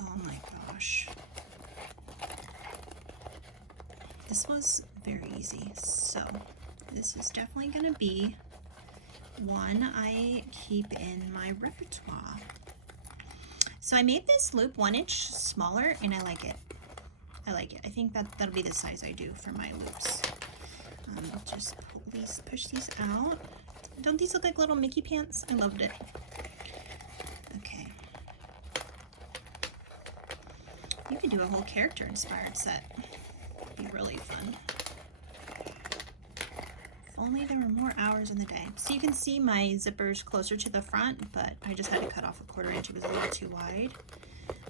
Oh my gosh. This was very easy. So this is definitely going to be one I keep in my repertoire. So I made this loop 1 inch smaller and I like it. I like it. I think that'll be the size I do for my loops. I'll just pull push these out. Don't these look like little Mickey pants? I loved it. Okay. You could do a whole character inspired set. It'd be really fun. If only there were more hours in the day. So you can see my zippers closer to the front, but I just had to cut off a 1/4 inch. It was a little too wide.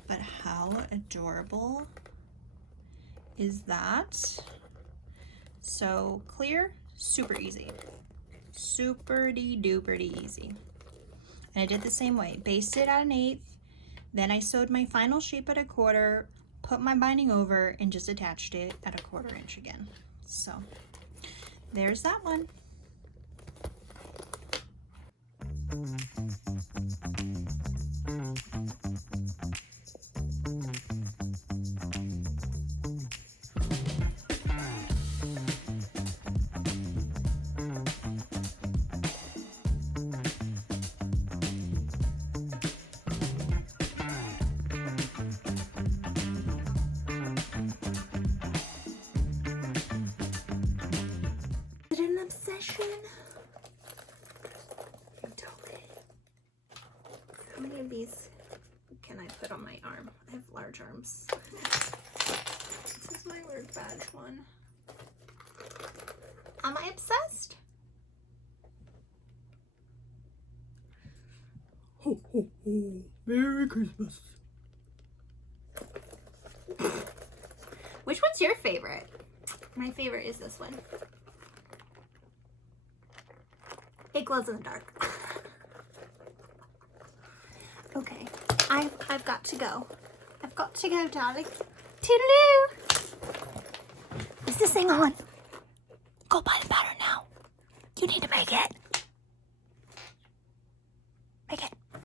But how adorable is that? So clear, super easy. Super-de-duper-de easy. And I did the same way. Basted at 1/8, then I sewed my final shape at 1/4, put my binding over, and just attached it at a 1/4 inch again. So there's that one. Is it an obsession? Totally. How many of these can I put on my arm? I have large arms. This is my work badge one. Am I obsessed? Ho, ho, ho. Merry Christmas. Which one's your favorite? My favorite is this one. It glows in the dark. Okay, I've got to go. I've got to go, darling. Toodaloo! Is this thing on? Go buy the pattern now. You need to make it.